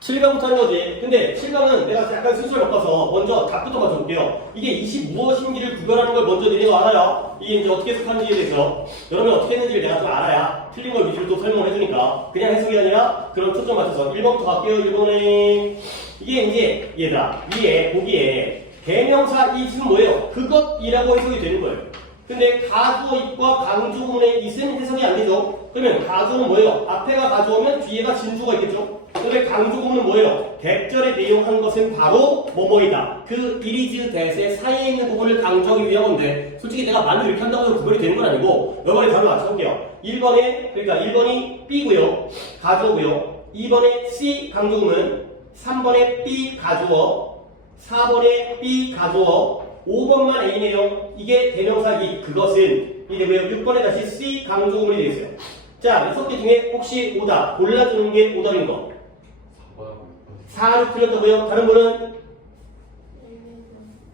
7강부터 하는 거지. 근데 7강은 내가 약간 순서를 바꿔서 먼저 답부터 맞춰볼게요. 이게 이시 무엇인지를 구별하는 걸 먼저 너희가 알아야 이게 이제 어떻게 해석하는지에 대해서 여러분이 어떻게 했는지를 내가 좀 알아야 틀린 걸 위주로 또 설명을 해주니까 그냥 해석이 아니라 그런 초점 맞춰서 1번부터 갈게요. 1번에 이게 이제 얘들아 위에 보기에 대명사 이은 뭐예요? 그것이라고 해석이 되는 거예요. 근데 가주어입과 강조구문의 이은 해석이 안 되죠? 그러면 가주어는 뭐예요? 앞에가 가주어면 뒤에가 진주가 있겠죠? 근데 강조구문은 뭐예요? 대절에 내용한 것은 바로 뭐뭐이다. 그 이리즈 대세 사이에 있는 부분을 강조하기 위한 건데 솔직히 내가 말로 이렇게 한다고 해서 구별이 되는 건 아니고 이번에 답을 맞춰볼게요. 1번에 그러니까 1번이 B고요. 가주어고요. 2번에 C 강조구문 3번에 B 가주어 4번에 B 가주어 5번만 A네요. 이게 대명사 이 그것은 이 되고요. 6번에 다시 C 강조구문이 되어 있어요. 자, 6개 중에 혹시 오답 골라주는 게 오답인 거 4를 틀렸다고요? 다른 분은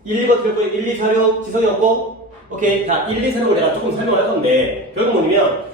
1, 2번 틀렸고요. 1, 2, 4, 6 지성이 없고 오케이. 자, 1, 2, 4, 6을 내가 조금 설명을 할 건데 결국 뭐냐면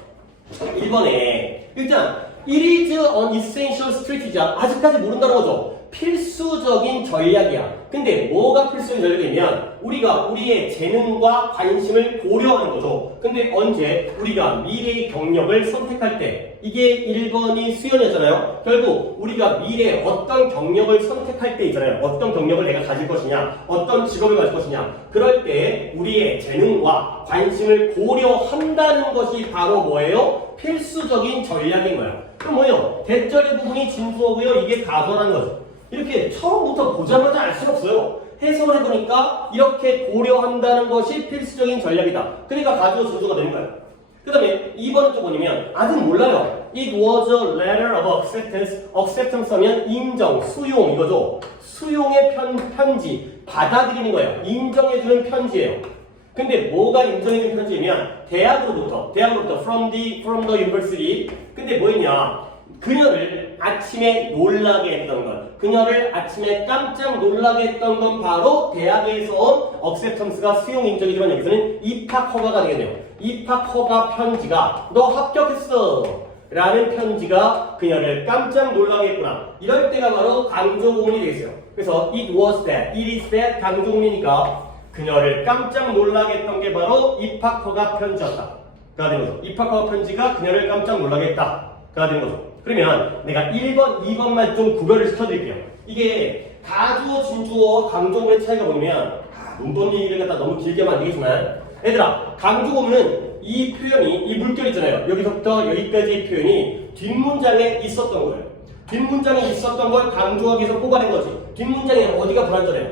1번에 일단 It is an essential strategy 아직까지 모른다는 거죠. 필수적인 전략이야. 근데 뭐가 필수적인 전략이냐면 우리가 우리의 재능과 관심을 고려하는 거죠. 근데 언제 우리가 미래의 경력을 선택할 때 이게 1번이 수연이었잖아요. 결국 우리가 미래에 어떤 경력을 선택할 때 있잖아요. 어떤 경력을 내가 가질 것이냐 어떤 직업을 가질 것이냐 그럴 때 우리의 재능과 관심을 고려한다는 것이 바로 뭐예요? 필수적인 전략인 거야. 그럼 뭐예요? 대절의 부분이 진주어고요. 이게 가주어라는 거죠. 이렇게 처음부터 보자마자 알 수는 없어요. 해석을 해보니까 이렇게 고려한다는 것이 필수적인 전략이다. 그러니까 가주어 진주어가 되는 거예요. 그 다음에 2번은 또 뭐냐면 아직 몰라요. It was a letter of acceptance. acceptance 하면 인정, 수용 이거죠. 수용의 편지, 받아들이는 거예요. 인정해주는 편지예요. 근데 뭐가 인정해주는 편지냐면 대학으로부터 from the university. 근데 뭐였냐? 그녀를 아침에 놀라게 했던 것, 그녀를 아침에 깜짝 놀라게 했던 건 바로 대학에서 온 acceptance가 수용 인정이지만 여기서는 입학 허가가 되겠네요. 입학 허가 편지가 너 합격했어 라는 편지가 그녀를 깜짝 놀라게 했구나. 이럴 때가 바로 강조구문이 되겠어요. 그래서 it was that, it is that 강조구문이니까 그녀를 깜짝 놀라게 했던 게 바로 입학 허가 편지였다. 가 되는 거죠. 입학 허가 편지가 그녀를 깜짝 놀라게 했다. 가 되는 거죠. 그러면 내가 1번, 2번만 좀 구별을 시켜드릴게요. 이게 가주어, 진주어, 강조구문의 차이가 뭐냐면 문법 얘기를 갖다 너무 길게만 안 되겠지만 얘들아, 강조구문은 이 표현이, 이 물결 있잖아요. 여기서부터 여기까지의 표현이 뒷문장에 있었던 거예요. 뒷문장에 있었던 걸 강조하기 위해서 뽑아낸 거지. 뒷문장에 어디가 불안전해요?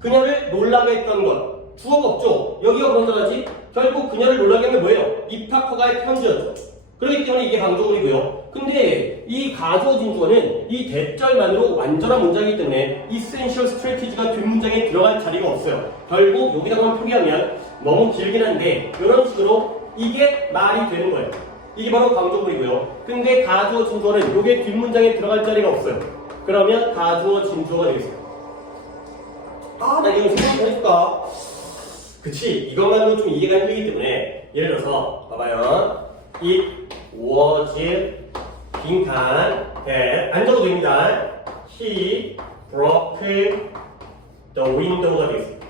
그녀를 놀라게 했던 것. 주어가 없죠? 여기가 불안전하지? 결국 그녀를 놀라게 한 게 뭐예요? 입학 허가의 편지였죠. 그렇기 때문에 이게 강조구문이고요. 근데 이 가주어 진주어는 이 대절만으로 완전한 문장이기 때문에 essential strategy가 뒷문장에 들어갈 자리가 없어요. 결국 여기다가만 표기하면 너무 길긴 한데 이런 식으로 이게 말이 되는 거예요. 이게 바로 강조구문이고요. 근데 가주어 진주어는 이게 뒷문장에 들어갈 자리가 없어요. 그러면 가주어 진주어가 되겠어요. 나 이거 생각 좀 해줄까? 그치, 이것만으로 좀 이해가 힘들기 때문에 예를 들어서 봐봐요. It was 빈칸 안 적어도 됩니다. He broke the window가 되겠습니다.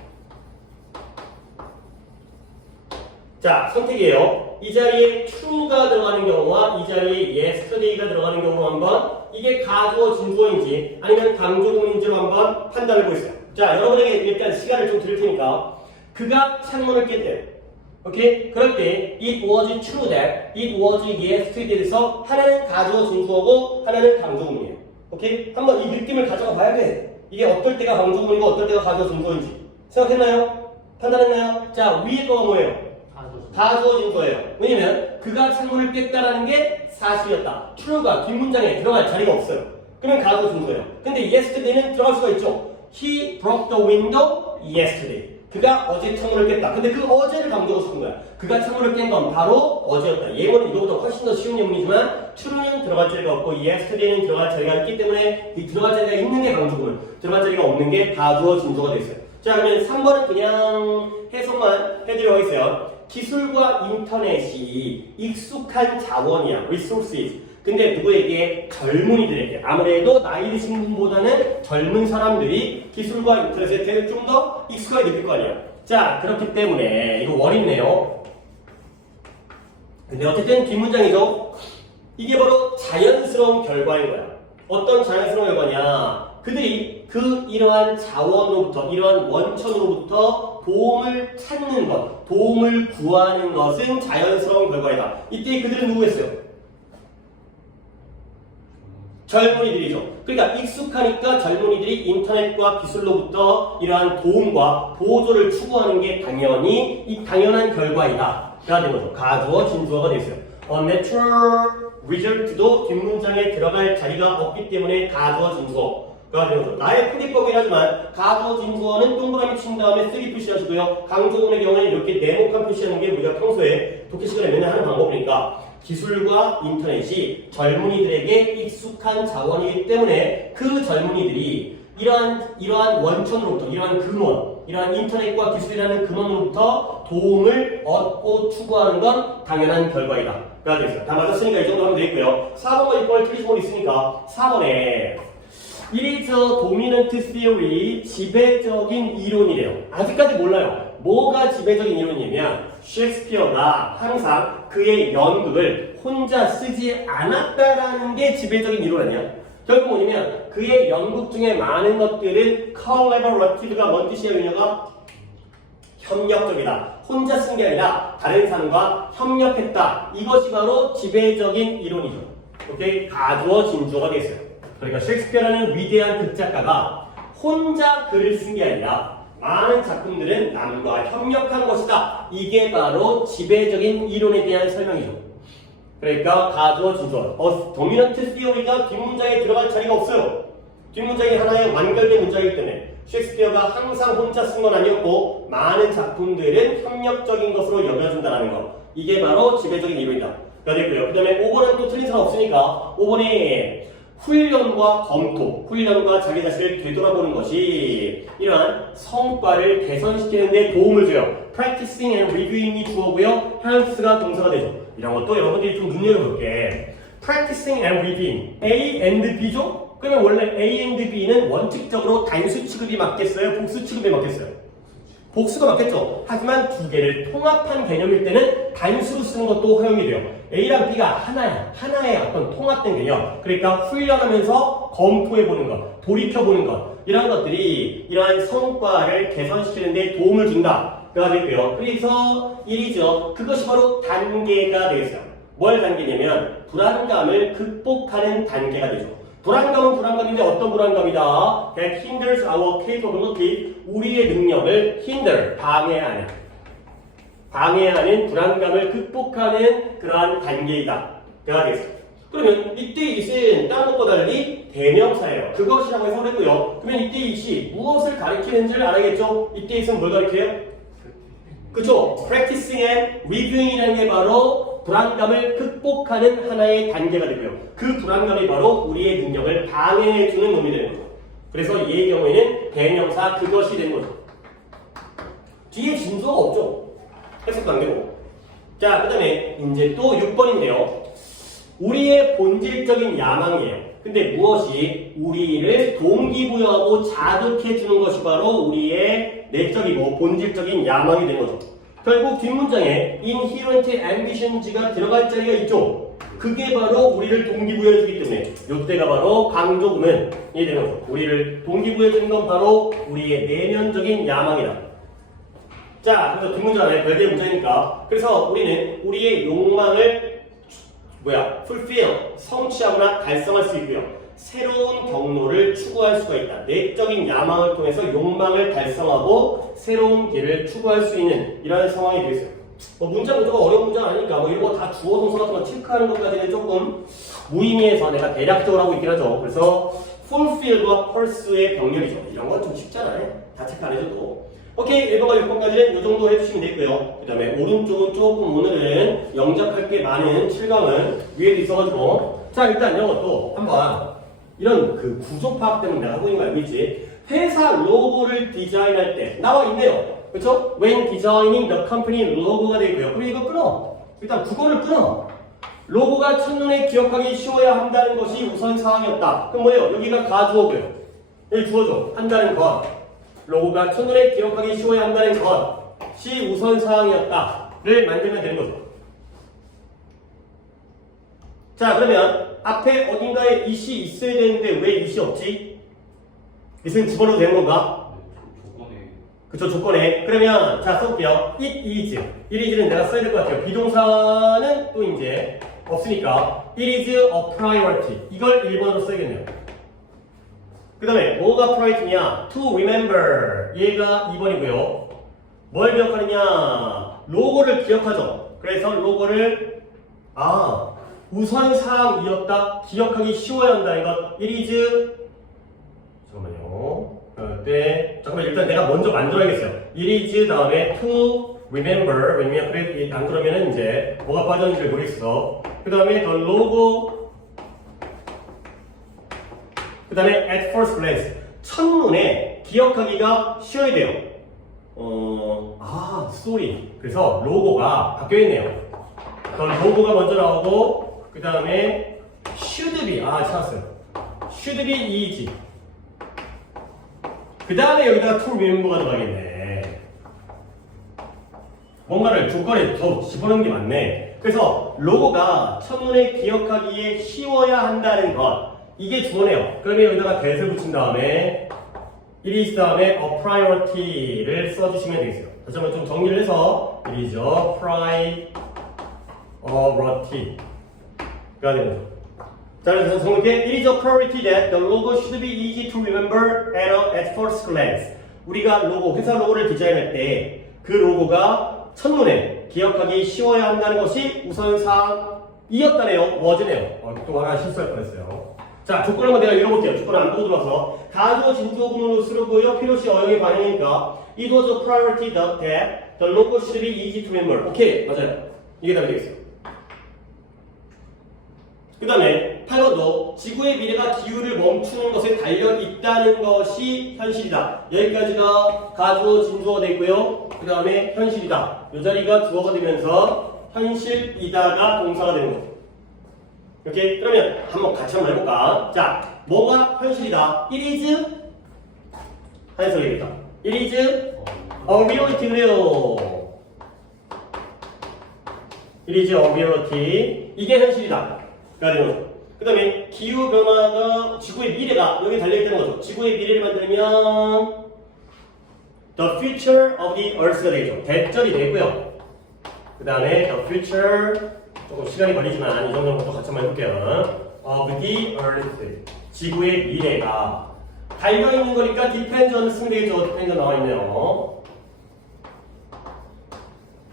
자, 선택이에요. 이 자리에 true가 들어가는 경우와 이 자리에 yesterday가 들어가는 경우 한번 이게 가주어 진주어인지 아니면 강조구문인지로 한번 판단을 해보겠어요. 자, 여러분에게 일단 시간을 좀 드릴 테니까 그가 창문을 깼대요. 오케이? 그럴 때 it was true that, it was yesterday에서 하나는 가주어 진주어고 하나는 강조구문이에요. 오케이? 한번 이 느낌을 가져가 봐야 돼. 이게 어떨 때가 강조구문이고 어떨 때가 가주어 진주어인지 생각했나요? 판단했나요? 자, 위에 거가 뭐예요? 가주어 진주어예요. 왜냐면 그가 창문을 깼다라는 게 사실이었다. true가 뒷문장에 들어갈 자리가 없어요. 그러면 가주어 진주어예요. 근데 yesterday는 들어갈 수가 있죠. He broke the window yesterday. 그가 어제 창문을 깼다. 근데 그 어제를 강조하고 싶은 거야. 그가 창문을 깬 건 바로 어제였다. 예문은 이거보다 훨씬 더 쉬운 예문이지만 true는 들어갈 자리가 없고 yesterday는 들어갈 자리가 있기 때문에 이 들어갈 자리가 있는 게 강조구문, 들어갈 자리가 없는 게 가주어 진주어가 되어 있어요. 자, 그러면 3번은 그냥 해석만 해드리려고 했어요. 기술과 인터넷이 익숙한 자원이야. resources. 근데 누구에게? 젊은이들에게. 아무래도 나이 드신 분보다는 젊은 사람들이 기술과 인터넷에 좀 더 익숙하게 느낄 거 아니야. 자, 그렇기 때문에 이거 원있네요. 근데 어쨌든 뒷문장이죠. 이게 바로 자연스러운 결과인 거야. 어떤 자연스러운 결과냐? 그들이 이러한 자원으로부터, 이러한 원천으로부터 도움을 찾는 것, 도움을 구하는 것은 자연스러운 결과이다. 이때 그들은 누구였어요? 젊은이들이죠. 그러니까 익숙하니까 젊은이들이 인터넷과 기술로부터 이러한 도움과 보조를 추구하는 게 당연히 이 당연한 결과이다. 가 된 거죠. 가주어, 진주어가 되어 있어요. natural result도 뒷문장에 들어갈 자리가 없기 때문에 가주어, 진주어가 되는 거죠. 나의 풀이법이긴 하지만 가주어, 진주어는 동그라미 친 다음에 쓰기 표시하시고요. 강조문의 경우에는 이렇게 네모칸 표시하는 게 우리가 평소에 독해 시간에 맨날 하는 방법이니까 기술과 인터넷이 젊은이들에게 익숙한 자원이기 때문에 그 젊은이들이 이러한 원천으로부터, 이러한 근원, 이러한 인터넷과 기술이라는 근원으로부터 도움을 얻고 추구하는 건 당연한 결과이다. 가 되겠어요. 다 맞았으니까 이 정도 하면 되겠고요. 4번과 6번을 틀리신 분 있으니까 4번에 It is a dominant theory, 지배적인 이론이래요. 아직까지 몰라요. 뭐가 지배적인 이론이냐면 셰익스피어가 항상 그의 연극을 혼자 쓰지 않았다라는 게 지배적인 이론 아니야? 결국 뭐냐면 그의 연극 중에 많은 것들은 collaborative가 뭔 뜻이야 그녀가? 협력적이다. 혼자 쓴 게 아니라 다른 사람과 협력했다. 이것이 바로 지배적인 이론이죠. 오케이? 가주어, 진주어가 되겠어요. 그러니까 셰익스피어라는 위대한 극작가가 혼자 글을 쓴 게 아니라 많은 작품들은 남과 협력한 것이다. 이게 바로 지배적인 이론에 대한 설명이죠. 그러니까 가주어, 진주어. 도미넌트 시어리가 뒷문장에 들어갈 자리가 없어요. 뒷문장이 하나의 완결된 문장이기 때문에 셰익스피어가 항상 혼자 쓴 건 아니었고 많은 작품들은 협력적인 것으로 여겨진다는 것. 이게 바로 지배적인 이론이다. 되고요. 그 다음에 5번은 또 틀린 사람 없으니까 5번에 훈련과 검토, 훈련과 자기 자신을 되돌아보는 것이 이러한 성과를 개선시키는 데 도움을 줘요. Practicing and reviewing이 주어고요. helps가 동사가 되죠. 이런 것도 여러분들이 좀 눈여겨볼게. Practicing and reviewing. A and B죠? 그러면 원래 A and B는 원칙적으로 단수 취급이 맞겠어요? 복수 취급이 맞겠어요? 복수가 맞겠죠? 하지만 두 개를 통합한 개념일 때는 단수로 쓰는 것도 허용이 돼요. A랑 B가 하나의 어떤 통합된 개념. 그러니까 훈련하면서 검토해보는 것, 돌이켜보는 것. 이런 것들이 이러한 성과를 개선시키는 데 도움을 준다. 가 되고요. 그래서 일이죠. 그것이 바로 단계가 되겠어요. 뭘 단계냐면 불안감을 극복하는 단계가 되죠. 불안감은 불안감인데 어떤 불안감이다? That hinders our capability. 우리의 능력을 hinder, 방해하는 불안감을 극복하는 그러한 단계이다. 가 되겠어요. 그러면 이때 it은 다른 것과 달리 대명사예요. 그것이라고 해서 그랬고요. 그러면 이때 it이 무엇을 가리키는지를 알아야겠죠? 이때 it은 뭘 가리켜요? 그쵸? Practicing and reviewing이라는 게 바로 불안감을 극복하는 하나의 단계가 되고요. 그 불안감이 바로 우리의 능력을 방해해주는 놈이 되는 거죠. 그래서 이의 경우에는 대명사 그것이 되는 거죠. 뒤에 진수가 없죠. 해석도 안 되고. 자, 그 다음에 이제 또 6번인데요. 우리의 본질적인 야망이에요. 근데 무엇이 우리를 동기부여하고 자극해주는 것이 바로 우리의 내적이고 본질적인 야망이 되는 거죠. 결국 뒷문장에 inherent ambitions가 들어갈 자리가 있죠. 그게 바로 우리를 동기부여해주기 때문에 이때가 바로 강조구문이 되는 거죠. 우리를 동기부여해주는 건 바로 우리의 내면적인 야망이다. 자, 그래서 뒷문장 안에 별개의 문장이니까 그래서 우리는 우리의 욕망을 fulfill, 성취하거나 달성할 수 있고요. 새로운 경로를 추구할 수가 있다. 내적인 야망을 통해서 욕망을 달성하고 새로운 길을 추구할 수 있는 이런 상황이 되겠어요. 문장 구조가 어려운 문장 아니니까 이런 거 다 주어 동사 같은 거 체크하는 것까지는 조금 무의미해서 내가 대략적으로 하고 있긴 하죠. 그래서 fulfill과 pursue의 병렬이죠. 이런 건 좀 쉽잖아요. 다 체크 안 해줘도. 오케이, 1번과 6번까지는 이 정도 해주시면 되고요. 그 다음에 오른쪽은 조금 오늘은 영작할 게 많은 7강은 위에도 있어가지고 자, 일단 이런 것도 한번 이런 그 구조 파악 때문에 내가 하고 있는 거 알고 있지? 회사 로고를 디자인할 때 나와 있네요. 그렇죠? When designing the company 로고가 되고요. 그리고 이거 끊어. 일단 국어를 끊어. 로고가 첫눈에 기억하기 쉬워야 한다는 것이 우선 사항이었다. 그럼 뭐예요? 여기가 가주어고요. 여기 주어죠. 한다는 것. 로고가 첫눈에 기억하기 쉬워야 한다는 것이 우선 사항이었다를 만들면 되는 거죠. 자, 그러면 앞에 어딘가에 it이 있어야 되는데 왜 it이 없지? it은 집어넣어도 되는 건가? 조건에. 그쵸, 조건에. 그러면 자, 써볼게요. it is. it is는 내가 써야 될 것 같아요. 비동사는 또 이제 없으니까 it is a priority. 이걸 1번으로 써야겠네요. 그 다음에 뭐가 priority냐? to remember. 얘가 2번이고요. 뭘 기억하느냐? 로고를 기억하죠. 그래서 로고를 우선 사항이었다. 기억하기 쉬워야 한다. 이거 it is 잠깐만요. 잠깐만 일단 내가 먼저 만들어야겠어요. it is 다음에 to remember. 왜냐면 그래 안 그러면은 이제 뭐가 빠졌는지 모르겠어. 그 다음에 the logo. 그 다음에 at first glance. 첫눈에 기억하기가 쉬워야 돼요. sorry. 그래서 로고가 바뀌어있네요. 로고가 먼저 나오고 그 다음에 should be. 찾았어요. should be easy. 그 다음에 여기다가 to remember가 들어가겠네. 뭔가를 조건에 더 집어넣는 게 맞네. 그래서 로고가 첫눈에 기억하기에 쉬워야 한다는 것. 이게 주어네요. 그러면 여기다가 that을 붙인 다음에 it is 다음에 a priority를 써주시면 되겠어요. 다시 한번 좀 정리를 해서 it is a priority가 되는 거죠. 자, 그래서 정리해. It is a priority that the logo should be easy to remember at first glance. 우리가 로고, 회사 로고를 디자인할 때 그 로고가 첫눈에 기억하기 쉬워야 한다는 것이 우선사항이었다네요. was네요. 또 하나 실수할 뻔했어요. 자, 조건을 한번 내가 읽어볼게요. 조건을 안 보고 들어와서. 가주어 진주어구문으로 쓰고요. 필요시 어용의 반응이니까 It was a priority that the logo should be easy to remember. 오케이, 맞아요. 이게 답이 되겠어요. 그 다음에 8번도 지구의 미래가 기후를 멈추는 것에 달려있다는 것이 현실이다. 여기까지가 가주어 진주어가 되고요. 그 다음에 현실이다. 이 자리가 주어가 되면서 현실이다가 동사가 되는 거죠. 오케이? 그러면 같이 한번 해볼까? 자, 뭐가 현실이다? It is 하면서 얘기했다. It is a reality 그래요. It is a reality. 이게 현실이다. 그 다음에 기후변화가 지구의 미래가 여기 달려있다는 거죠. 지구의 미래를 만들면 the future of the earth가 되죠. 대절이 되고요. 그 다음에 the future 조금 시간이 걸리지만 이 정도는 또 같이 한번 해볼게요. of the earth 지구의 미래가 달려있는 거니까 depends on 쓰면 되겠죠. depends on 나와있네요.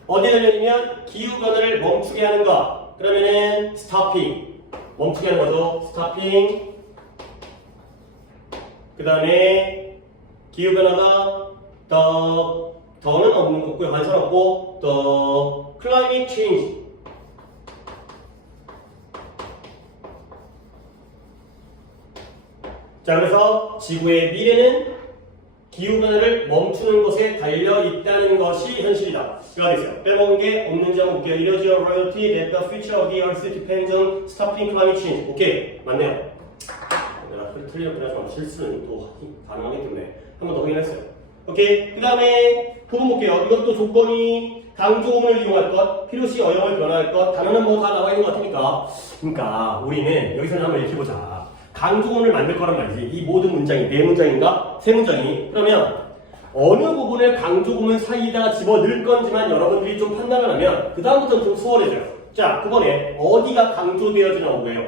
어디에 달려있냐면 기후변화를 멈추게 하는 것. 그러면은 stopping 멈추게 하는 거죠. stopping. 그 다음에 기후변화가 더는 없는 거고요. 관선 없고 the climate change. 자, 그래서 지구의 미래는 기후변화를 멈추는 것에 달려있다는 것이 현실이다. 이거가 됐어요. 빼먹은 게 없는지 한번 볼게요. It is a reality that the future of the earth depends on stopping climate change. 오케이, 맞네요. 내가 틀리면 하지만 실수는 또 가능하기 때문에 한 번 더 확인했어요. 오케이, 그 다음에 부분 볼게요. 이것도 조건이 강조음을 이용할 것, 필요시 어용을 변화할 것, 단어는 뭐 다 나와 있는 것 같으니까. 그러니까 우리는 여기서 한번 읽혀보자. 강조문을 만들 거란 말이지. 이 모든 문장이 4문장인가? 3문장이. 그러면 어느 부분을 강조구문 사이에다가 집어넣을 건지만 여러분들이 좀 판단을 하면 그 다음부터는 좀 수월해져요. 자, 그번에 어디가 강조되어지는 거예요?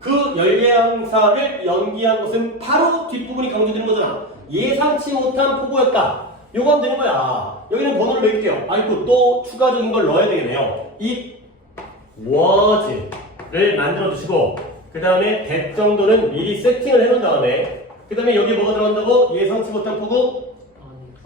그 열대양사를 연기한 것은 바로 뒷부분이 강조되는 거잖아. 예상치 못한 폭우였다. 요거 하면 되는 거야. 여기는 번호를 매길게요. 아이고 또 추가적인 걸 넣어야 되겠네요. It was를 만들어 주시고 그 다음에 100 정도는 미리 세팅을 해놓은 다음에 그 다음에 여기 뭐가 들어간다고? 예상치 못한 폭우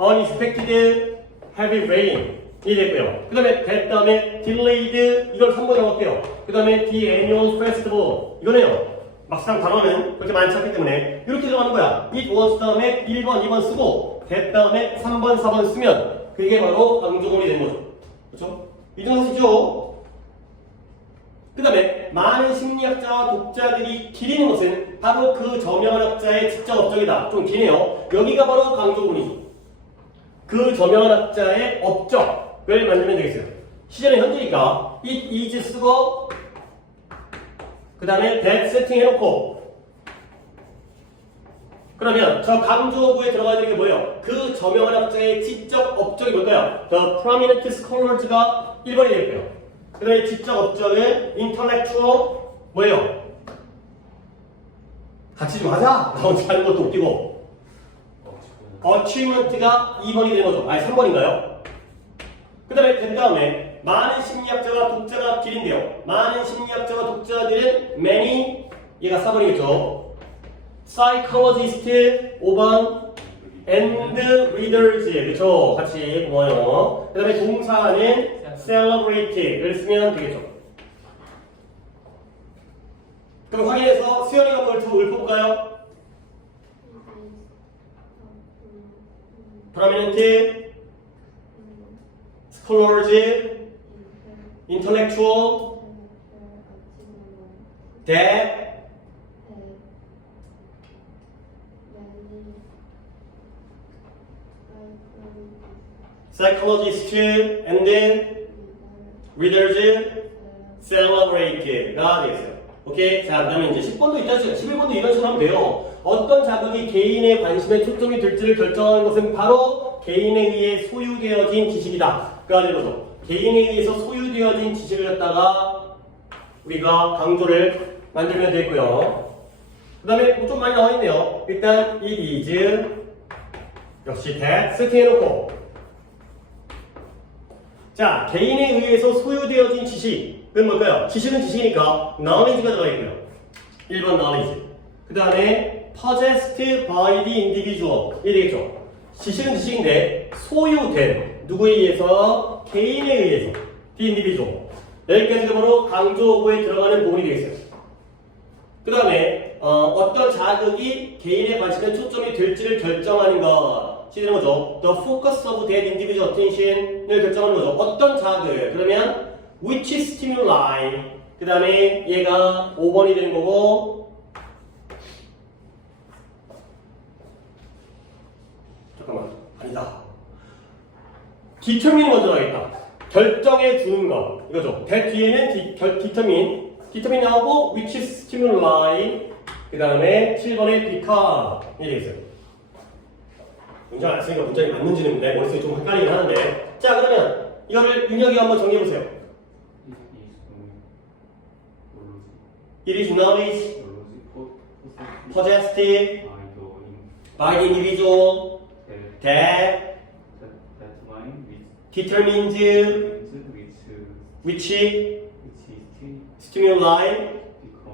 unexpected heavy rain 이 됐고요. 그 다음에 that 다음에 delayed 이걸 3번에 넣을게요. 그 다음에 the annual festival 이거네요. 막상 단어는 그렇게 많지 않기 때문에 이렇게 들어가는 거야. it was 다음에 1번, 2번 쓰고 that 다음에 3번, 4번 쓰면 그게 바로 강조문이 되는 거죠. 그렇죠? 이중성씨죠. 그 다음에 많은 심리학자와 독자들이 기리는 것은 바로 그 저명한 학자의 지적 업적이다. 좀 기네요. 여기가 바로 강조 부분이죠. 그 저명한 학자의 업적을 만들면 되겠어요. 시제는 현재니까 it is 쓰고 그 다음에 that 세팅 해놓고 그러면 저 강조부에 들어가야 되는 게 뭐예요? 그 저명한 학자의 지적 업적이 뭘까요? The prominent scholars가 1번이 되겠고요. 그 다음에 지적 업적은 intellectual 뭐예요? 같이 좀 하자! 나오지 않은 것도 웃기고 achievement가 2번이 되는 거죠. 아니 3번인가요? 그 다음에 많은 심리학자와 독자가 길인데요. 많은 심리학자와 독자들은 many 얘가 4번이겠죠. psychologist 5번 and readers 그쵸? 같이 고마워요. 그 다음에 동사는 celebrate를 쓰면 되겠죠. 그럼 확인해서 수연이가 뭘 읊어볼까요? prominent scholars intellectual that psychologist and then readers celebrate가 되겠어요. 오케이? 자, 그 다음에 이제 10번도 있다, 11번도 이런 식으로 하면 돼요. 어떤 자극이 개인의 관심에 초점이 될지를 결정하는 것은 바로 개인에 의해 소유되어진 지식이다. 가 되는 거죠. 개인에 의해서 소유되어진 지식을 갖다가 우리가 강조를 만들면 되겠고요. 그 다음에 좀 많이 나와 있네요. 일단 it is 역시 that 세팅해놓고 자, 개인에 의해서 소유되어진 지식은 뭘까요? 지식은 지식이니까 knowledge가 들어가 있고요. 1번 knowledge. 그 다음에 possessed by the individual 이 되겠죠. 지식은 지식인데 소유된 누구에 의해서? 개인에 의해서 the individual. 여기까지가 바로 강조어구에 들어가는 부분이 되겠어요. 그 다음에 어떤 자극이 개인의 관심에 초점이 될지를 결정하는 것 시되는 거죠. The focus of that individual attention을 결정하는 거죠. 어떤 자극 그러면 which stimuli 그 다음에 얘가 5번이 되는 거고 잠깐만 아니다. determine 먼저 나가겠다. 결정해 주는 거 이거죠. that 뒤에는 determine 나오고 which stimuli 그 다음에 7번에 become 이 되겠어요. 문장 안 쓰니까 문장이 맞는지는 내 머릿속에 좀 헷갈리긴 하는데 자 그러면 이거를 윤혁이 한번 정리해보세요. It is knowledge possessed by the individual that determines which stimuli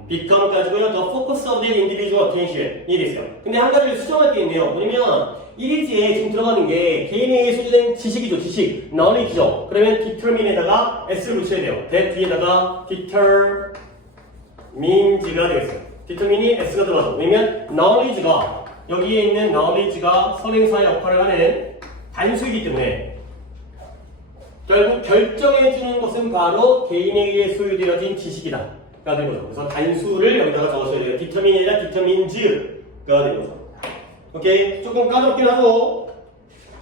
become 가지고요. The focus of the individual attention 이 됐어요. 근데 한 가지를 수정할 게 있네요. 뭐냐면 1일지에 지금 들어가는 게 개인에 의해 소유된 지식이죠. 지식, knowledge죠. 그러면 determine에다가 s를 붙여야 돼요. that 뒤에다가 determines가 되겠어요. determine이 s가 들어가죠. 왜냐면 knowledge가 여기에 있는 knowledge가 선행사의 역할을 하는 단수이기 때문에 결국 결정해주는 것은 바로 개인에 의해 소유되어진 지식이다. 가 되는 거죠. 그래서 단수를 여기다가 적어줘야 돼요. determine이나 determines가 되는 거죠. 오케이. 조금 까다롭긴 하고.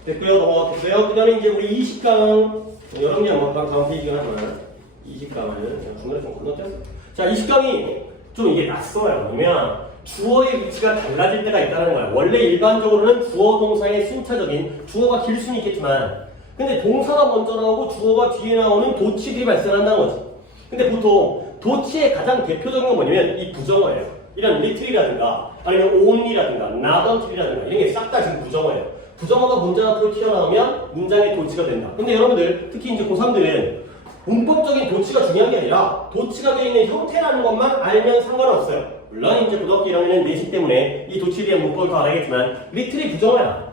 됐고요. 넘어갔겠어요. 그 다음에 이제 우리 20강. 여러분이 한번 다음 페이지가 하면 20강을 중간에 좀 건너뛰었어요. 자, 20강이 좀 이게 낯설어요. 왜냐면 주어의 위치가 달라질 때가 있다는 거야. 원래 일반적으로는 주어 동사의 순차적인 주어가 길 수는 있겠지만 근데 동사가 먼저 나오고 주어가 뒤에 나오는 도치들이 발생한다는 거지. 근데 보통 도치의 가장 대표적인 건 뭐냐면 이 부정어예요. 이런 little이라든가 아니면 only라든가 not until이라든가 이런 게 싹 다 지금 부정어예요. 부정어가 문장 앞으로 튀어나오면 문장의 도치가 된다. 근데 여러분들 특히 이제 고3들은 문법적인 도치가 중요한 게 아니라 도치가 되어 있는 형태라는 것만 알면 상관없어요. 물론 이제 고등학교 1학년은 내신 때문에 이 도치에 대한 문법을 더 알아야겠지만 little이 부정어야.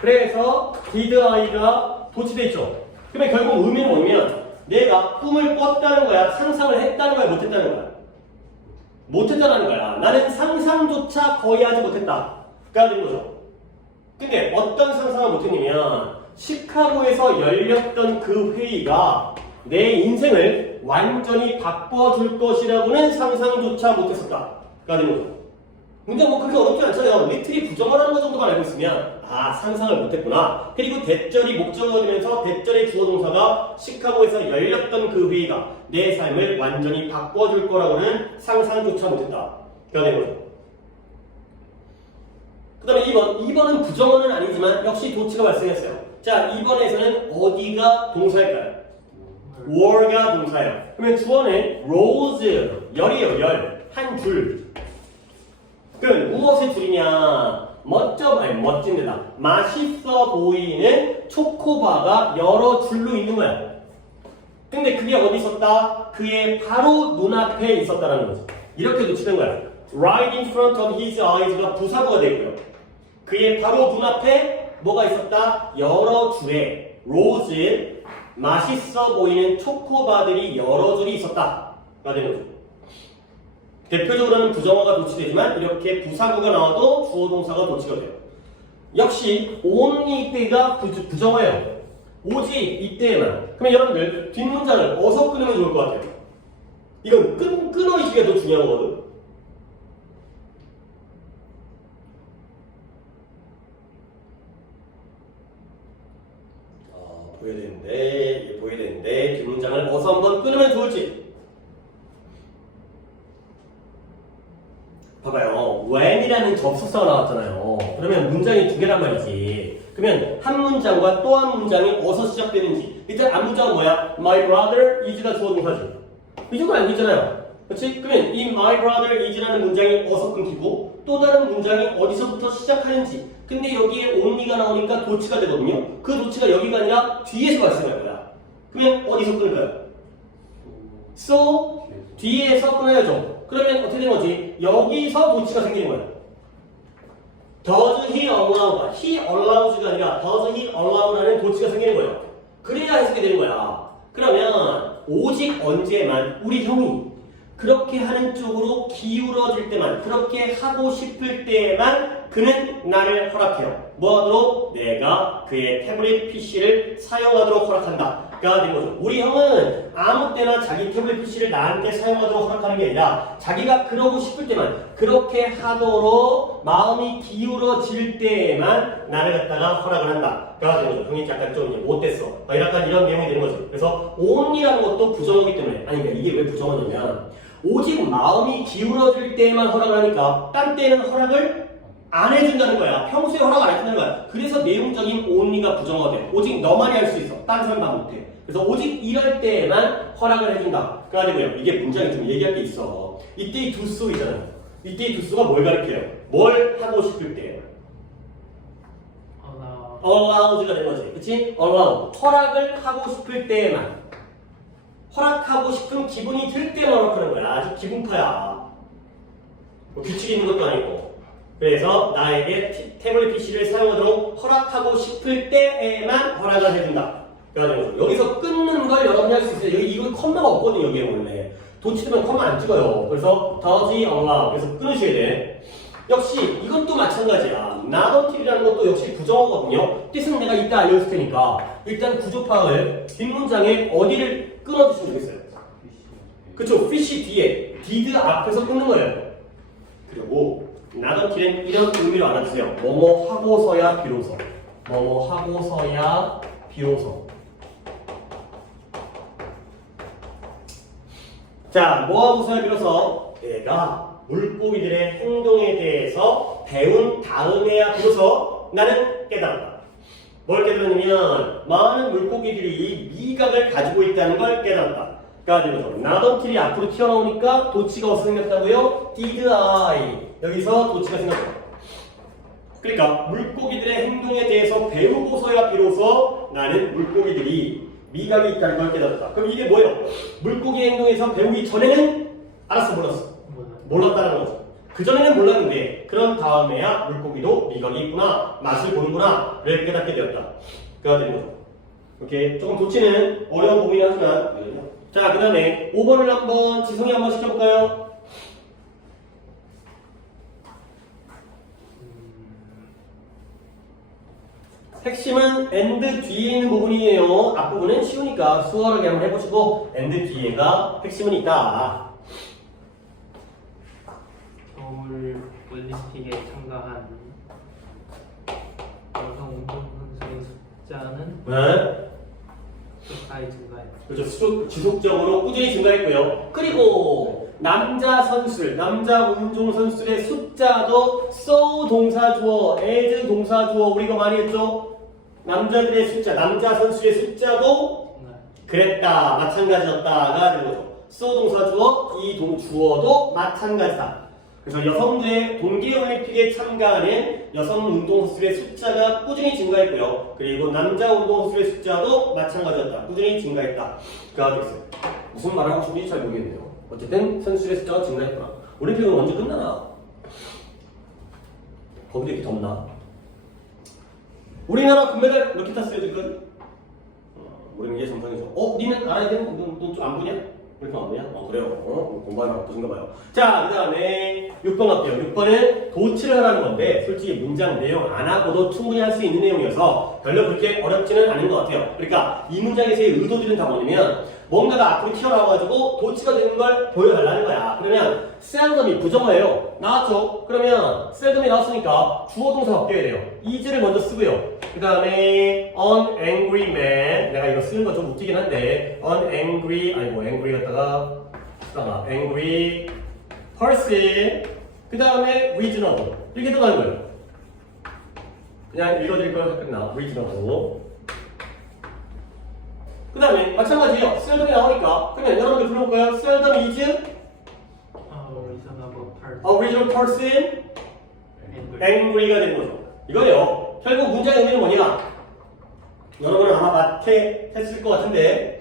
그래서 did I가 도치돼 있죠. 그러면 결국 의미는 뭐냐면 내가 꿈을 꿨다는 거야? 상상을 했다는 거야? 못했다는 거야? 못했다는 거야. 나는 상상조차 거의 하지 못했다. 가 되는 거죠. 근데 어떤 상상을 못했냐면 시카고에서 열렸던 그 회의가 내 인생을 완전히 바꿔줄 것이라고는 상상조차 못했었다. 가 되는 거죠. 문제가 뭐 그렇게 어렵지 않잖아요. 리틀이 부정어라는 거 정도만 알고 있으면 아 상상을 못했구나. 그리고 대절이 목적어가 되면서 대절의 주어 동사가 시카고에서 열렸던 그 회의가 내 삶을 완전히 바꿔줄 거라고는 상상조차 못했다. 가 되는 거죠. 그 다음에 2번. 2번은 부정어는 아니지만 역시 도치가 발생했어요. 자, 2번에서는 어디가 동사일까요? were가 동사예요. 그러면 주어는 rose, 열이에요. 열. 한 줄. 그럼 무엇의 줄이냐? 멋진 데다. 맛있어 보이는 초코바가 여러 줄로 있는 거야. 근데 그게 어디 있었다? 그의 바로 눈앞에 있었다는 거지. 이렇게 놓치는 거야. Right in front of his eyes가 부사구가 되고요. 그의 바로 눈앞에 뭐가 있었다? 여러 줄의 rose, 맛있어 보이는 초코바들이 여러 줄이 있었다. 가 되는 거죠. 대표적으로는 부정어가 도치되지만 이렇게 부사구가 나와도 주어 동사가 도치가 돼요. 역시 only 이때가 부정어예요. 오직 이때에만. 그러면 여러분들 뒷문장을 어서 끊으면 좋을 것 같아요. 이건 끊어주기가 더 중요한 거거든. 보여야 되는데 뒷문장을 어서 한번 끊으면 좋을지. 봐봐요. when이라는 접속사가 나왔잖아요. 그러면 문장이 두 개란 말이지. 그러면 한 문장과 또 한 문장이 어서 시작되는지. 일단 앞문장은 뭐야? My brother is가 주어 동사지. 이 정도 알고 있잖아요. 그렇지? 그러면 이 my brother is라는 문장이 어서 끊기고 또 다른 문장이 어디서부터 시작하는지. 근데 여기에 only가 나오니까 도치가 되거든요. 그 도치가 여기가 아니라 뒤에서 발생할 거야. 그러면 어디서 끊을까요? So 뒤에서 끊어야죠. 그러면 어떻게 되는 거지? 여기서 도치가 생기는 거야. Does he allow? He allows가 아니라 Does he allow라는 도치가 생기는 거예요. 그래야 해석이 되는 거야. 그러면 오직 언제만 우리 형이 그렇게 하는 쪽으로 기울어질 때만, 그렇게 하고 싶을 때만 그는 나를 허락해요. 뭐 하도록? 내가 그의 태블릿 PC를 사용하도록 허락한다. 가 된 거죠. 우리 형은 아무 때나 자기 태블릿 PC를 나한테 사용하도록 허락하는 게 아니라 자기가 그러고 싶을 때만, 그렇게 하도록 마음이 기울어질 때에만 나를 갖다가 허락을 한다. 가 되는 거죠. 형이 약간 좀 이제 못됐어. 약간 이런 내용이 되는 거죠. 그래서 only라는 것도 부정어기 때문에, 아니 그러니까 이게 왜 부정어냐면 오직 마음이 기울어질 때만 허락을 하니까 딴 때는 허락을 안 해준다는 거야. 평소에 허락 안 해준다는 거야. 그래서 내용적인 only가 부정어가 돼. 오직 너만이 할 수 있어. 딴 사람만 못해. 그래서 오직 이럴 때에만 허락을 해준다. 그래야 되고요. 이게 문장이 좀 얘기할 게 있어. 이때의 두수이잖아요. 이때의 두수가 뭘 가리켜요? 뭘 하고 싶을 때. allows가 되는 거지. 그치? allow. 허락을 하고 싶을 때에만. 허락하고 싶은 기분이 들 때만 허락하는 거야. 아주 기분파야. 뭐 규칙이 있는 것도 아니고. 그래서 나에게 태블릿 PC를 사용하도록 허락하고 싶을 때에만 허락을 해준다. 그래가지고 여기서 끊는 걸 여러분이 할 수 있어요. 여기 이거 컴마가 없거든요. 여기에 원래 도치되면 컴마 안 찍어요. 그래서 does he allow. 그래서 끊으셔야 돼. 역시 이것도 마찬가지야. not until이라는 것도 역시 부정어거든요. 뜻은 내가 이따 알려줄 테니까 일단 구조 파악을 뒷문장에 어디를 끊어주시면 되겠어요. 그쵸? fish 뒤에 did 앞에서 끊는 거예요. 그리고 not until은 이런 의미로 알아주세요. 뭐뭐 하고서야 비로소. 뭐뭐 하고서야 비로소. 자, 뭐하고서야 비로소 내가 물고기들의 행동에 대해서 배운 다음에야 비로소 나는 깨달았다. 뭘 깨달았냐면 많은 물고기들이 미각을 가지고 있다는 걸 깨달았다. 그래가지고 not until이 앞으로 튀어나오니까 도치가 어디서 생겼다고요? did I. 여기서 도치가 생겼다. 그러니까 물고기들의 행동에 대해서 배우고서야 비로소 나는 물고기들이 미각이 있다는 걸 깨달았다. 그럼 이게 뭐예요? 물고기 행동에서 배우기 전에는 알았어, 몰랐어. 몰랐다는 거죠. 그전에는 몰랐는데 그런 다음에야 물고기도 미각이 있구나, 맛을 보는구나 를 깨닫게 되었다. 그가 되는 거죠. 오케이. 조금 도치는 어려운 부분이 하지만 자, 그 다음에 5번을 한번 지성이 한번 시켜볼까요? 핵심은 and 뒤에 있는 부분이에요. 앞부분은 쉬우니까 수월하게 한번 해보시고 and 뒤에가 핵심은 있다. 서울 올림픽에 참가한 여성 운동선수의 숫자는 네. 가까이 증가했다. 그렇죠. 지속적으로 꾸준히 증가했고요. 그리고 남자 선수들, 남자 운동선수들의 숫자도 so 동사 주어, as 동사 주어 우리가 많이 했죠. 남자들의 숫자, 남자 선수의 숫자도 그랬다, 마찬가지였다가 되는 거죠. so 동사 주어, 이 주어도 마찬가지다. 그래서 여성들의 동계올림픽에 참가하는 여성 운동선수들의 숫자가 꾸준히 증가했고요. 그리고 남자 운동선수들의 숫자도 마찬가지였다. 꾸준히 증가했다. 가 됐어요. 무슨 말을 하고 싶은지 잘 모르겠네요. 어쨌든 선수들의 숫자가 증가했구나. 올림픽은 언제 끝나나? 거기도 이렇게 덥나? 우리나라 금메달 몇 개 탔어요 지금까지? 모르는 게 정상이죠. 니는 알아야 되는 넌좀안 보냐? 이렇게 안 보냐? 그래요. 공부하면 어떠신가 봐요. 자, 그 다음에 6번 갈게요. 6번은 도치를 하라는 건데 솔직히 문장 내용 안 하고도 충분히 할 수 있는 내용이어서 별로 그렇게 어렵지는 않은 것 같아요. 그러니까 이 문장에서의 의도들은 다 뭐냐면 뭔가가 앞으로 튀어나와가지고 도치가 되는 걸 보여달라는 거야. 그러면 seldom이 부정어예요. 나왔죠? 그러면 seldom이 나왔으니까 주어 동사 바뀌어야 돼요. is를 먼저 쓰고요. 그 다음에 an angry man, 내가 이거 쓰는 거 좀 웃기긴 한데 an angry, angry 갖다가 잠깐만, angry person, 그 다음에 reasonable 이렇게 들어가는 거예요. 그냥 읽어드릴 걸 했나? reasonable. 그 다음에 마찬가지예요. seldom이 나오니까 그러면 여러분들 불러볼까요? seldom is a reasonable person angry가 되는 거죠. 이거요. 결국 문장의 의미는 뭐냐? 여러분은 아마 마태했을 것 같은데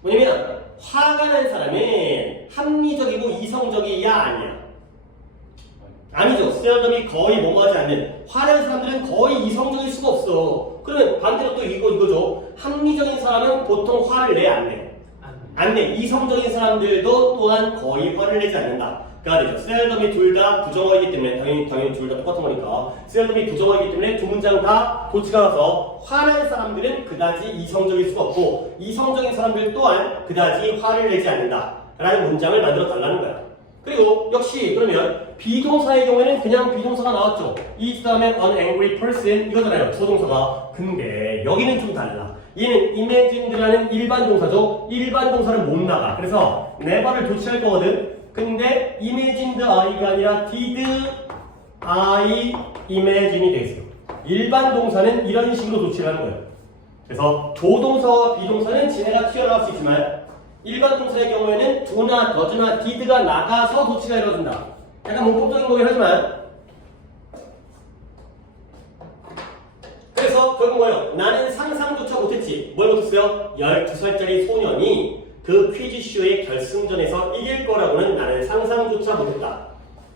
뭐냐면 화가 난 사람은 합리적이고 이성적이야 아니야? 아니죠. seldom이 거의 뭐하지 않는 화난 사람들은 거의 이성적일 수가 없어. 그러면 반대로 또 이거죠. 합리적인 사람은 보통 화를 내 안 내? 안 내. 이성적인 사람들도 또한 거의 화를 내지 않는다. 가 되죠. seldom이 둘 다 부정어이기 때문에 당연히 둘 다 똑같은 거니까 seldom이 부정어이기 때문에 두 문장 다 도치가 나서 화난 사람들은 그다지 이성적일 수가 없고 이성적인 사람들 또한 그다지 화를 내지 않는다 라는 문장을 만들어 달라는 거야. 그리고 역시 그러면 비동사의 경우에는 그냥 비동사가 나왔죠. 이 다음에 an angry person 이거잖아요. 주어동사가. 근데 여기는 좀 달라. 얘는 imagined라는 일반 동사죠. 일반 동사는 못 나가. 그래서 never를 도치할 거거든. 근데 imagined I가 아니라 did I imagine이 되겠어요. 일반 동사는 이런 식으로 도치를 하는 거예요. 그래서 조동사와 비동사는 지네가 튀어나올 수 있지만 일반 동사의 경우에는 do나 does나 did가 나가서 도치가 이루어진다. 약간 문법적인 거긴 하지만 그래서 결국 뭐예요? 나는 상상조차 못했지. 뭘 못했어요? 12살짜리 소년이 그 퀴즈쇼의 결승전에서 이길 거라고는 나는 상상조차 못했다.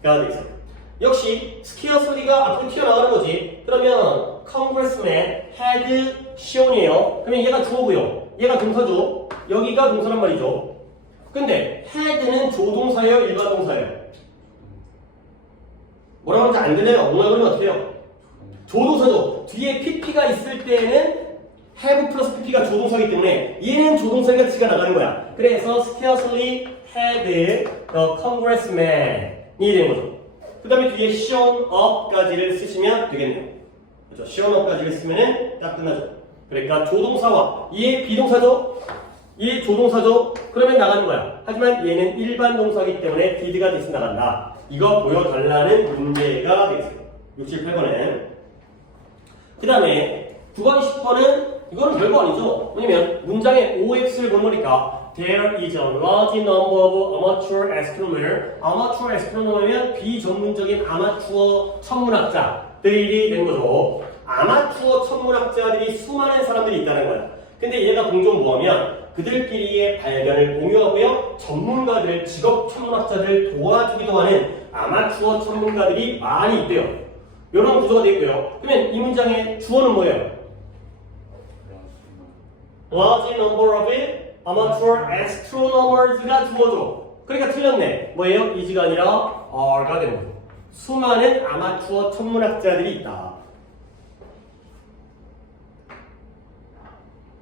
가 되겠어요. 역시 scarcely가 앞으로 튀어나가는 거지. 그러면 congressman had shown이에요. 그러면 얘가 주어고요. 얘가 동사죠. 여기가 동사란 말이죠. 근데 had는 조동사예요? 일반 동사예요? 뭐라고 하는지 안 들려요? 뭐라고 그러면 어떻게 해요? 조동사죠. 뒤에 pp가 있을 때는 have 플러스 pp가 조동사이기 때문에 얘는 조동사가 지가 나가는 거야. 그래서 scarcely had the congressman이 되는 거죠. 그 다음에 뒤에 shown up까지를 쓰시면 되겠네요. 그렇죠? shown up까지를 쓰면은 딱 끝나죠. 그러니까 조동사와 얘 비동사죠? 얘 조동사죠? 그러면 나가는 거야. 하지만 얘는 일반 동사이기 때문에 did가 대신 나간다. 이거 보여달라는 문제가 되겠어요. 68번은. 그 다음에 9번, 10번은 이거는 별거 아니죠. 왜냐면 문장의 OX를 보는 거니까 There is a large number of amateur astronomers. 아마추어 astronomer면 비전문적인 아마추어 천문학자들이 되는 거죠. 아마추어 천문학자들이 수많은 사람들이 있다는 거야. 근데 얘가 공존 뭐하면 그들끼리의 발견을 공유하고요. 전문가들, 직업 천문학자들 도와주기도 하는 아마추어 천문가들이 많이 있대요. 이런 구조가 되겠고요. 그러면 이 문장의 주어는 뭐예요? Large number of amateur astronomers가 주어죠. 그러니까 틀렸네. 뭐예요? is가 아니라 are가 되는 거죠. 수많은 아마추어 천문학자들이 있다.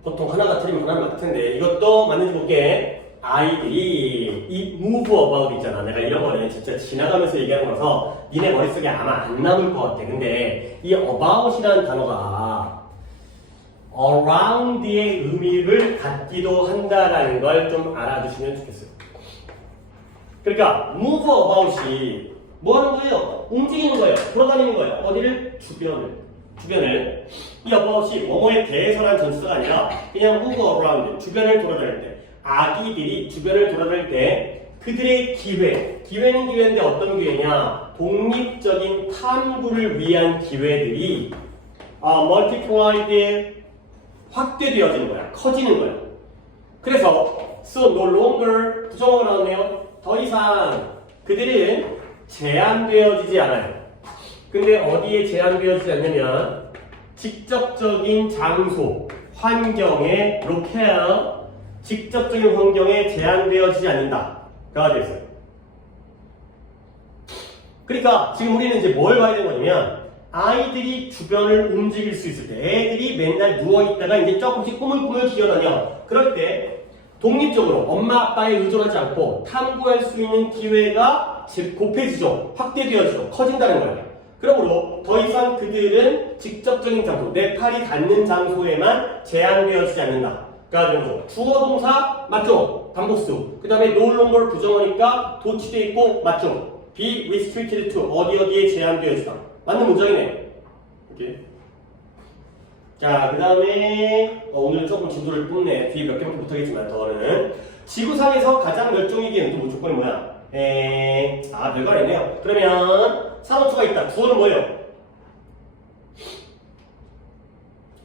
보통 하나가 틀리면 하나는 맞을 텐데 이것도 맞는지 볼게. 아이들이 이 move about 있잖아. 내가 이런 거는 진짜 지나가면서 얘기하는 거라서 니네 머릿속에 아마 안 남을 것 같아. 근데 이 about이라는 단어가 around의 의미를 갖기도 한다라는 걸 좀 알아두시면 좋겠어요. 그러니까 move about이 뭐 하는 거예요? 움직이는 거예요. 돌아다니는 거예요. 어디를? 주변을. 이 about이 뭐뭐에 대해서라는 전치사가 아니라 그냥 move around, 주변을 돌아다닐 때. 아기들이 주변을 돌아다닐 때 그들의 기회는 기회인데 어떤 기회냐? 독립적인 탐구를 위한 기회들이 multiplied, 확대되어지는 거야. 커지는 거야. 그래서 so no longer 부정어가 나왔네요. 더 이상 그들은 제한되어지지 않아요. 근데 어디에 제한되어지지 않냐면 직접적인 장소, 환경에 locale, 직접적인 환경에 제한되어지지 않는다. 가 되어 있어요. 그러니까 지금 우리는 이제 뭘 봐야 되는 거냐면 아이들이 주변을 움직일 수 있을 때 애들이 맨날 누워있다가 이제 조금씩 꾸물꾸물 기어다녀. 그럴 때 독립적으로 엄마 아빠에 의존하지 않고 탐구할 수 있는 기회가 곱해지죠. 확대되어지죠. 커진다는 거예요. 그러므로 더 이상 그들은 직접적인 장소, 내 팔이 닿는 장소에만 제한되어지지 않는다. 가 되는 거죠. 주어 동사 맞죠? 단복수. 그 다음에 no longer 부정어니까 도치돼 있고 맞죠? be restricted to 어디에 제한되어지다. 맞는 문장이네. 오케이. 자, 그 다음에 오늘 조금 진도를 뽑네. 뒤에 몇 개밖에 못하겠지만 더는 지구상에서 가장 멸종위기에는 또 조건이 뭐야? 별거 아니네요. 그러면 산호초가 있다. 주어는 뭐예요?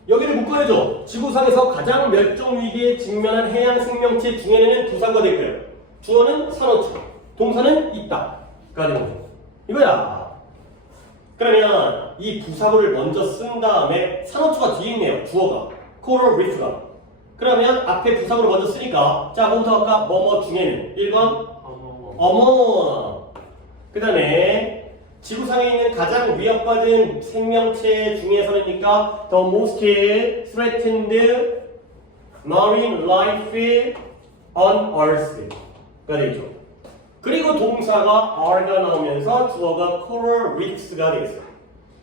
여기를 묶어야죠. 지구상에서 가장 멸종위기에 직면한 해양 생명체 중에는 부사가 될 거예요. 주어는 산호초, 동사는 있다. 가 되는 거죠. 이거야. 그러면 이 부사구를 먼저 쓴 다음에 산호초가 뒤에 있네요. 주어가. coral reef가. 그러면 앞에 부사구를 먼저 쓰니까 자, 뭐부터 할까? 뭐뭐 중에는 1번 어머. 그 다음에 지구상에 있는 가장 위협받은 생명체 중에서는니까 the most threatened marine life on earth가 되죠. 그리고 동사가 are가 나오면서 주어가 coral reefs가 되겠어요.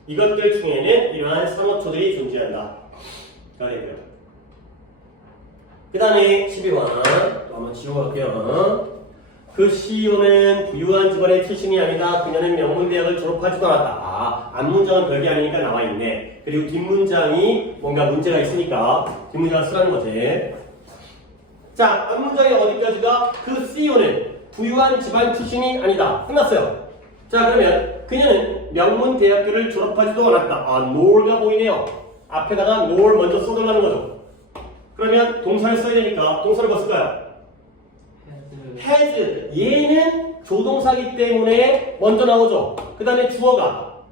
이것들 중에는 이러한 산호초들이 존재한다. 가 되고요. 그 다음에 12번 또 한번 지워갈게요. 그 CEO는 부유한 집안의 출신이 아니다. 그녀는 명문대학을 졸업하지도 않았다. 앞문장은 별게 아니니까 나와있네. 그리고 뒷문장이 뭔가 문제가 있으니까 뒷문장을 쓰라는 거지. 자, 앞문장이 어디까지가? 그 CEO는 부유한 집안 출신이 아니다. 끝났어요. 자, 그러면 그녀는 명문대학교를 졸업하지도 않았다. nor가 보이네요. 앞에다가 nor 먼저 써달라는 거죠. 그러면 동사를 써야 되니까 동사를 뭐 쓸까요? has. 얘는 조동사기 때문에 먼저 나오죠. 그 다음에 주어가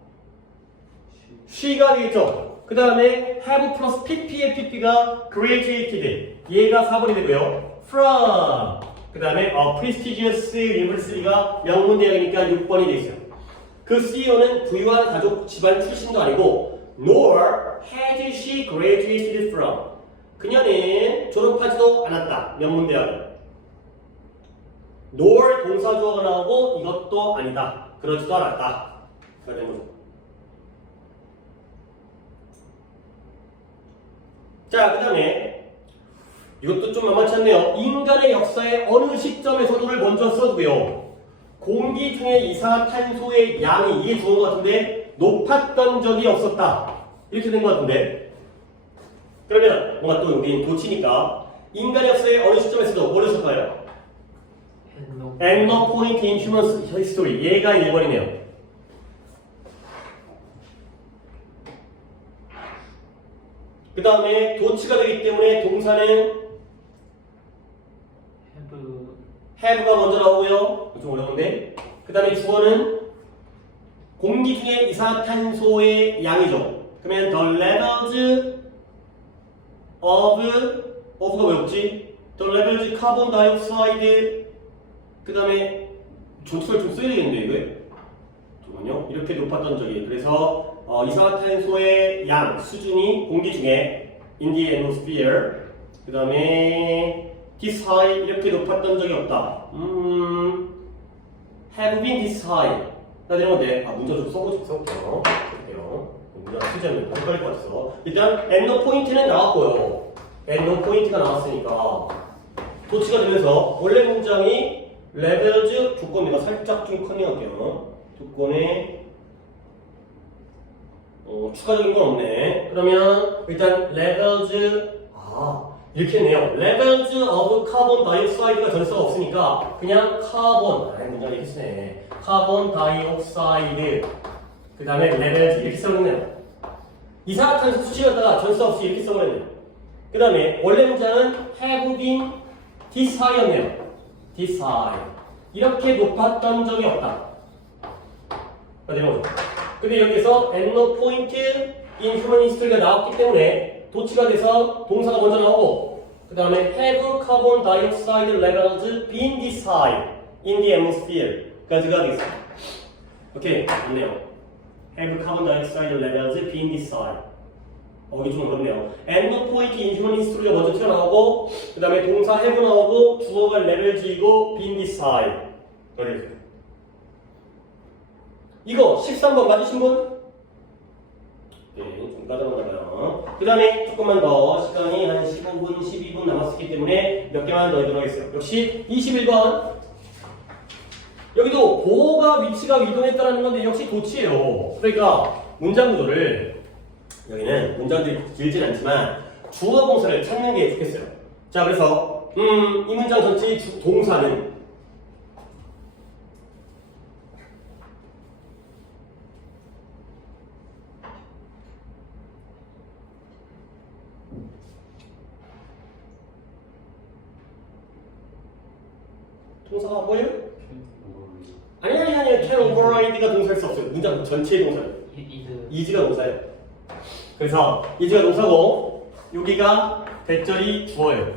she가 되겠죠. 그 다음에 have 플러스 pp의 pp가 graduated. 얘가 4번이 되고요. from. 그 다음에 prestigious university가 명문대학이니까 6번이 되어 있어요. 그 CEO는 부유한 가족 집안 출신도 아니고 nor has she graduated from. 그녀는 졸업하지도 않았다. 명문대학을. nor 동사주어가 나오고 이것도 아니다. 그러지도 않았다. 그렇게 되는 거죠. 자, 그 다음에 이것도 좀 만만치 않네요. 인간의 역사의 어느 시점에서도를 먼저 써주고요. 공기 중에 이산화탄소의 양이 이게 좋은 것 같은데 높았던 적이 없었다. 이렇게 된 것 같은데 그러면 뭔가 또 여기 도치니까 인간의 역사의 어느 시점에서도 뭐를 쓸까요? At no point in human history. 얘가 1번이네요. 그 다음에 도치가 되기 때문에 동사는 have가 먼저 나오고요. 좀 어려운데. 그 다음에 주어는 공기 중에 이산화탄소의 양이죠. 그러면 the levels of가 뭐였지? the levels carbon dioxide. 그 다음에 조치를 좀 써야 되겠는데 이거에? 잠깐만요. 이렇게 높았던 적이. 그래서 이산화탄소의 양 수준이 공기 중에 in the atmosphere 그 다음에 this high 이렇게 높았던 적이 없다. have been this high. 나 이런 건데 문자 좀 써볼게요. 문자 쓰자면 헷갈릴 것 같아서 일단 at no point는 나왔고요. at no point가 나왔으니까 도치가 되면서 원래 문장이 levels 조건 내가 살짝 좀 커닝할게요. 조건에 추가적인 건 없네. 그러면 일단 levels 이렇게 했네요. levels of carbon dioxide가 전사가 없으니까 그냥 carbon 문장 이렇게 쓰네. carbon dioxide 그 다음에 levels 이렇게 써버렸네요. 이산화탄소 수치였다가 전사 없이 이렇게 써버렸네요. 그 다음에 원래 문장은 have been this high였네요. this high 이렇게 높았던 적이 없다. 이런 거죠. 근데 여기서 at no point in human history가 나왔기 때문에 도치가 돼서 동사가 먼저 나오고 그 다음에 have carbon dioxide levels been this high in the atmosphere 까지가 되겠습니다. 오케이, 있네요. have carbon dioxide levels been this high. 이게 좀 어렵네요. at no point in human history가 먼저 튀어나오고 그 다음에 동사 have 나오고 주어가 levels이고 been this high. 이거 13번 맞으신 분? 네, 좀 까다로운가봐요. 그 다음에 조금만 더 시간이 한 15분, 12분 남았기 때문에 몇 개만 더 들어가겠어요. 역시 21번. 여기도 보호가 위치가 이동했다는 건데 역시 도치예요. 그러니까 문장 구조를 여기는 문장들이 길진 않지만 주어 동사를 찾는 게 좋겠어요. 자, 그래서 이 문장 전체의 동사는 동사가 뭐예요? 아니 can override가 동사일 수 없어요. 문장 전체의 동사예요. is가 동사예요. 그래서 is가 동사고 여기가 대절이 주어예요.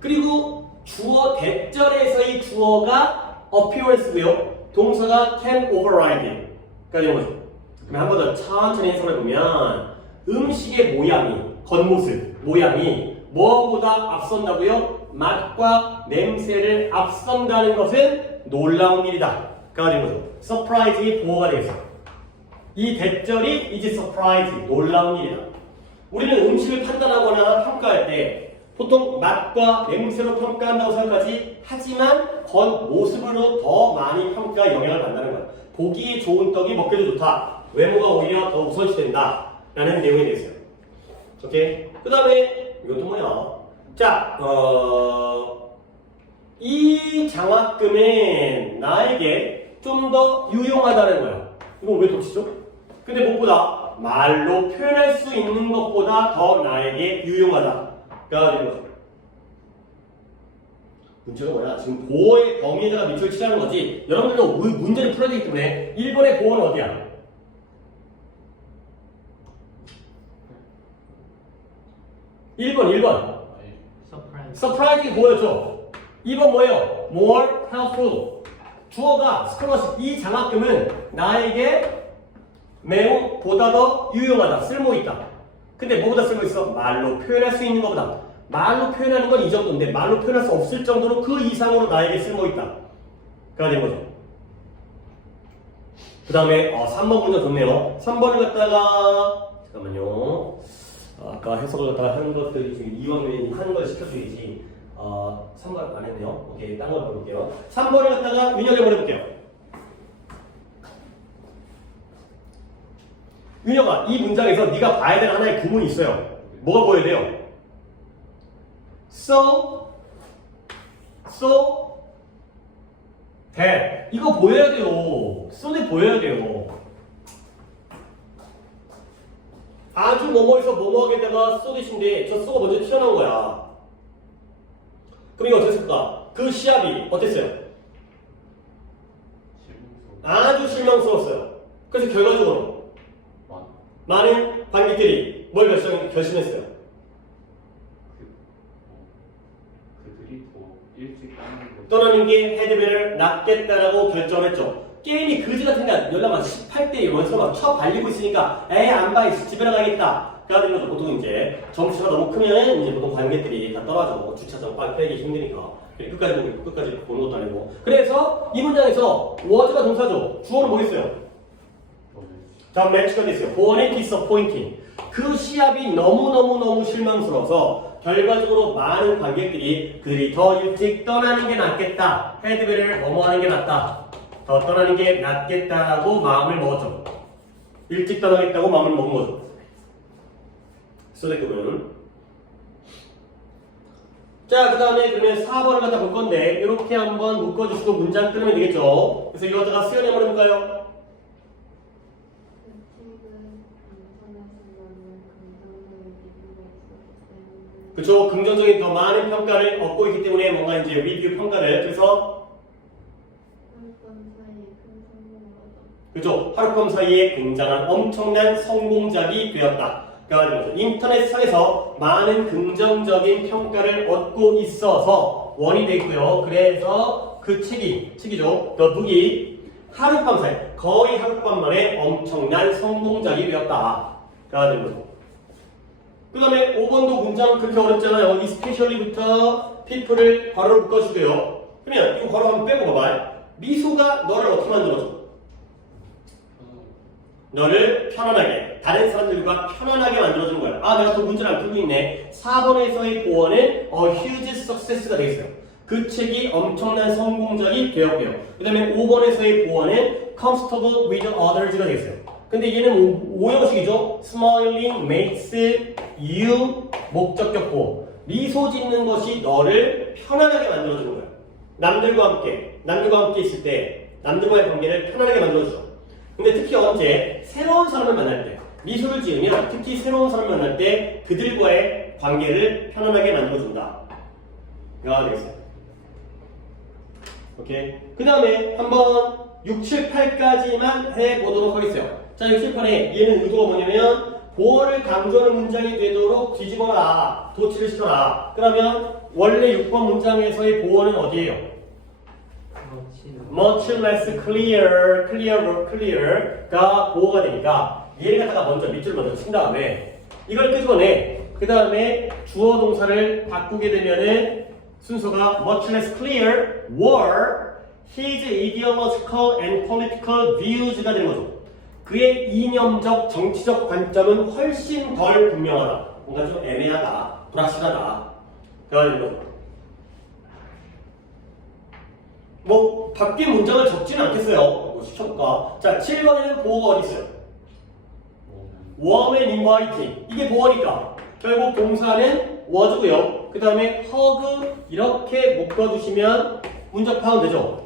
그리고 주어 대절에서의 주어가 appearance고요. 동사가 can override. 그러니까 이런 거죠. 그럼 한 번 더 천천히 해석해 보면 음식의 모양이 겉모습 모양이 뭐보다 앞선다고요? 맛과 냄새를 앞선다는 것은 놀라운 일이다. 가 되는 거죠. surprise의 보호가 되겠어요. 이 대절이 is surprise, 놀라운 일이다. 우리는 음식을 판단하거나 평가할 때 보통 맛과 냄새로 평가한다고 생각하지 하지만 겉모습으로 더 많이 평가 영향을 받는다는 거야. 보기 좋은 떡이 먹기도 좋다. 외모가 오히려 더 우선시된다. 라는 내용이 되겠어요. 오케이? 그 다음에 이것도 뭐야? 자, 이 장학금은 나에게 좀 더 유용하다는 거야. 이거 왜 도치죠? 근데 무엇보다 말로 표현할 수 있는 것보다 더 나에게 유용하다가 되는 거죠. 문제가 뭐야? 지금 보호의 범위에다가 밑을 치라는 거지. 여러분들도 문제를 풀어야 되기 때문에 1번의 보호는 어디야? (1번) 서프라이즈가 보였죠? 2번 뭐예요? more helpful. 주어가 스콜러십. 이 장학금은 나에게 매우 보다 더 유용하다. 쓸모있다. 근데 뭐보다 쓸모있어? 말로 표현할 수 있는 것보다. 말로 표현하는 건 이 정도인데 말로 표현할 수 없을 정도로 그 이상으로 나에게 쓸모있다. 그가 된 거죠. 그 다음에 3번 문제 좋네요. 3번을 갖다가 잠깐만요. 아까 해석을 갖다가 하는 것들이 지금 이왕이면 하는 걸 시켜줘야지. 3번 안 했네요. 오케이, 딴 걸 볼게요. 3번을 갖다가 윤혁이 해볼게요. 윤혁아, 이 문장에서 네가 봐야 될 하나의 구문이 있어요. 뭐가 보여야 돼요? So that. 이거 보여야 돼요. so that 보여야 돼요. 아주 뭐뭐에서 뭐뭐하게다가 so that인데 저 so가 먼저 튀어나온 거야. 그럼 이거 어땠을까? 그 시합이 어땠어요? 아주 실망스러웠어요. 그래서 결과적으로 많은 관객들이 뭘 결심했어요? 그들이 더 일찍 떠나는 게 헤드벨을 낫겠다라고 결정했죠. 게임이 그지 같은 게 연락 막 18대 연서 막 쳐 발리고 있으니까 에이 안 봐, 집에 가야겠다. 그러는 거죠. 보통 이제 점수가 너무 크면 이제 보통 관객들이 다 떨어져. 주차장 빨리 빼기 힘드니까. 끝까지 보는 것도 아니고. 그래서 이 문장에서 was가 동사죠. 주어는 뭐 있어요? 자, match가 됐어요. born and disappointing. 그 시합이 너무 실망스러워서 결과적으로 많은 관객들이 그들이 더 일찍 떠나는 게 낫겠다. 헤드벨을 넘어가는 게 낫다. 더 떠나는 게 낫겠다라고 마음을 먹었죠. 일찍 떠나겠다고 마음을 먹은 거죠. 소대급은. 자, 그 다음에 그러면 4번을 갖다 볼 건데 이렇게 한번 묶어주시고 문장 끊으면 되겠죠. 그래서 이거 갖다가 수연이 한번 해볼까요? 그쵸. 긍정적인 더 많은 평가를 얻고 있기 때문에 뭔가 이제 리뷰 평가를 그래서 그죠. 하룻밤 사이에 굉장한 엄청난 성공작이 되었다. 그래가지고 인터넷상에서 많은 긍정적인 평가를 얻고 있어서 원이 돼 있고요. 그래서 그 책이죠. 더 북이 하룻밤 사이 거의 하룻밤 만에 엄청난 성공작이 되었다. 그래가지고 그 다음에 5번도 문장 그렇게 어렵잖아요. 이 스페셜리부터 people을 괄호로 묶어주고요. 그러면 이거 괄호 한번 빼고 봐봐요. 미소가 너를 어떻게 만들어줘? 너를 편안하게, 다른 사람들과 편안하게 만들어주는 거야. 아, 내가 또 문제를 안 풀고 있네. 4번에서의 보원은 huge success가 되어 있어요. 그 책이 엄청난 성공작이 되었고요. 그 다음에 5번에서의 보원은 comfortable with others가 되어 있어요. 근데 얘는 5형식이죠. smiling makes you 목적격 보호. 미소 짓는 것이 너를 편안하게 만들어주는 거야. 남들과 함께 있을 때 남들과의 관계를 편안하게 만들어주죠. 근데 특히 언제 새로운 사람을 만날 때 미소를 지으면 특히 새로운 사람을 만날 때 그들과의 관계를 편안하게 만들어준다. 이거가 되겠어요. 오케이. 그 다음에 한번 6, 7, 8까지만 해보도록 하겠어요. 자, 6, 7, 8에 얘는 의도가 뭐냐면 보어를 강조하는 문장이 되도록 뒤집어라, 도치를 시켜라. 그러면 원래 6번 문장에서의 보어는 어디예요? much less clear가 보호가 되니까 얘를 갖다가 먼저 밑줄 먼저 친 다음에 이걸 끄집어내. 그 다음에 주어 동사를 바꾸게 되면은 순서가 much less clear were his ideological and political views가 되는 거죠. 그의 이념적 정치적 관점은 훨씬 덜 분명하다. 뭔가 좀 애매하다, 불확실하다. 그가 되는 거죠. 뭐 바뀐 문장을 적지는 않겠어요. 뭐 시켜볼까? 자, 7번에는 보어가 어디 있어요? warm and inviting. 이게 보어니까 결국 동사는 was고요. 그 다음에 hug 이렇게 묶어주시면 문장 파악되죠.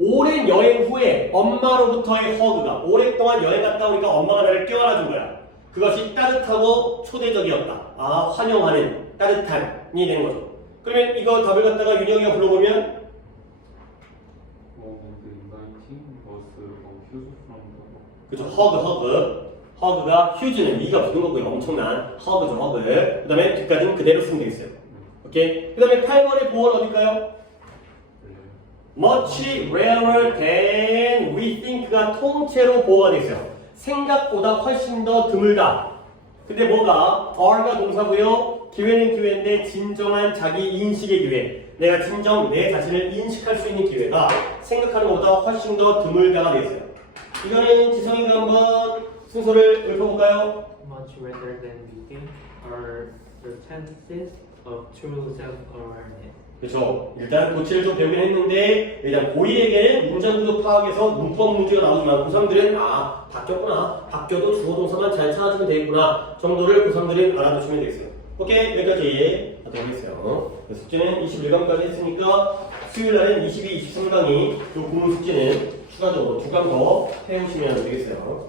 오랜 여행 후에 엄마로부터의 hug가 오랫동안 여행 갔다 오니까 엄마가 나를 껴안아준 거야. 그것이 따뜻하고 초대적이었다. 아, 환영하는 따뜻함이 되는 거죠. 그러면 이거 답을 갖다가 윤영이가 불러보면 그죠, 허그가 휴즈는 미가 붙은 거고요. 엄청난 허그죠, 허그. 그 다음에 뒤까지는 그대로 쓰면 되겠어요. 오케이. 그 다음에 8번의 보어는 어딜까요? much rarer than we think가 통째로 보어가 되어 있어요. 생각보다 훨씬 더 드물다. 근데 뭐가 are가 동사고요. 기회는 기회인데 진정한 자기 인식의 기회. 내가 진정 내 자신을 인식할 수 있는 기회가 생각하는 것보다 훨씬 더 드물다가 되어 있어요. 이거는 지성이가 한번 순서를 읊어볼까요? Much rather than we think are the chances of true self-awareness. 그렇죠. 일단 고치를 좀 배우긴 했는데 일단 고2에게는 문장구조 파악에서 문법 문제가 나오지만 고3들은 아 바뀌었구나. 바뀌어도 주어 동사만 잘 찾아주면 되겠구나 정도를 고3들은 알아두시면 되겠어요. 오케이, 여기까지 하도록 하겠어요. 숙제는 21강까지 했으니까 수요일날은 22, 23강이 그 구문 숙제는 추가적으로 2강 더 해오시면 되겠어요.